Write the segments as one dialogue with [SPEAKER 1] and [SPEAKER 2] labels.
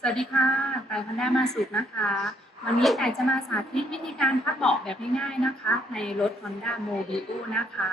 [SPEAKER 1] สวัสดีค่ะไต่พันด้ามาสุดนะคะ วันนี้ไต่จะมาสาธิตวิธีการพับเบาะแบบง่ายๆนะคะ ในรถ Honda m o b i o นะคะ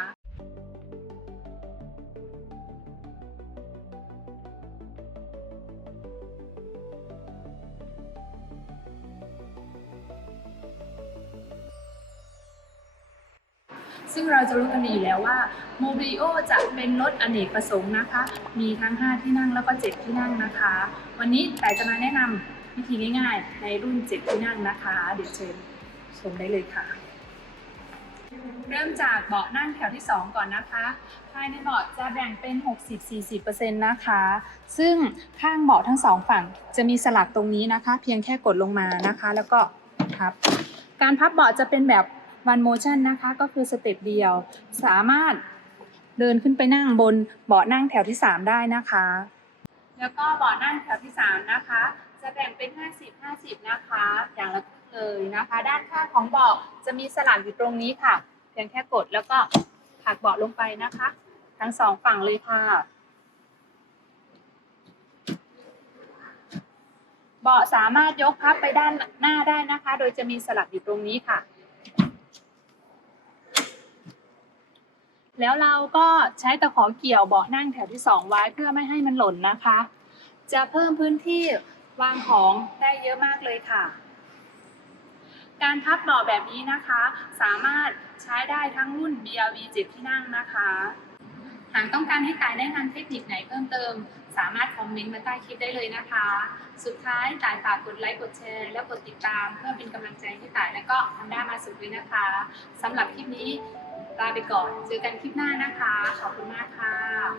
[SPEAKER 1] ซึ่งเราจะรู้กันดีอยู่แล้วว่า m o b i o จะเป็นรถอเนกประสงค์นะคะ มีทั้ง 5 ที่นั่งแล้วก็ 7 ที่นั่งนะคะ วันนี้แต่จะมาแนะนำวิธีง่ายๆ ในรุ่น 7 ที่นั่งนะคะ เดี๋ยวเชิญชมได้เลยค่ะเริ่มจากเบาะนั่งแถวที่ 2 ก่อนนะคะ ภายในเบาะจะแบ่งเป็น 60-40%นะคะ ซึ่งข้างเบาะทั้งสองฝั่งจะมีสลักตรงนี้นะคะ เพียงแค่กดลงมานะคะ แล้วก็พับ การพับเบาะจะเป็นแบบ one motion นะคะก็คือสเต็ปเดียว สามารถเดินขึ้นไปนั่งบนเบาะนั่งแถวที่ 3 ได้นะคะ แล้วก็เบาะนั่งแถวที่ 3 นะคะ จะแบ่งเป็น 50-50 นะคะ อย่างละครึ่งเลยนะคะ ด้านข้างของเบาะจะมีสลักอยู่ตรงนี้ค่ะ เพียงแค่กดแล้วก็ผลักเบาะลงไปนะคะ ทั้งสองฝั่งเลยค่ะเบาะสามารถยกพับไปด้านหน้าได้นะคะ โดยจะมีสลักอยู่ตรงนี้ค่ะ แล้วเราก็ใช้ตะขอเกี่ยวเบาะนั่งแถวที่สองไว้เพื่อไม่ให้มันหล่นนะคะ จะเพิ่มพื้นที่วางของได้เยอะมากเลยค่ะ การพับเบาะแบบนี้นะคะ สามารถใช้ได้ทั้งรุ่น BRV 7ที่นั่งนะคะ หากต้องการให้กายได้งานเทคนิคไหนเพิ่มเติม สามารถคอมเมนต์มาใต้คลิปได้เลยนะคะ สุดท้ายตายฝากกดไลค์กดแชร์ และกดติดตาม เพื่อเป็นกำลังใจให้ตายและก็ทันด้ามาสุดด้วยนะคะสำหรับคลิปนี้ ลาไปก่อน เจอกันคลิปหน้านะคะ ขอบคุณมากค่ะ